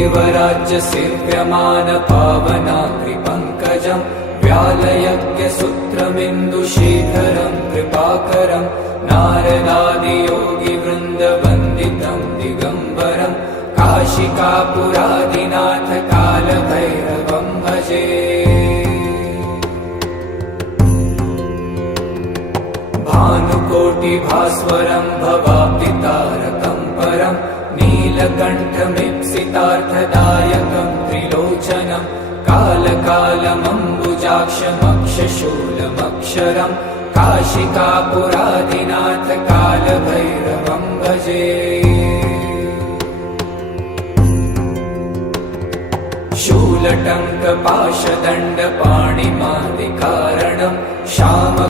देवराज्यसेव्यमानपावनाग्रिपङ्कजम् व्यालयज्ञसूत्रमिन्दुशेखरं कृपाकरं नारदादियोगिवृन्दवन्दितं दिगम्बरं काशिकापुरादिनाथ कालभैरवं भजे। भानुकोटिभास्वरं भवाब्दितारकं परं नीलकण्ठमीप्सितार्थदायकं त्रिलोचनं कालकालमम्बुजाक्षमक्षशूलमक्षरं काशिकापुरादिनाथ कालभैरवं भजे। शूलटङ्कपाशदण्डपाणिमादिकारणं श्याम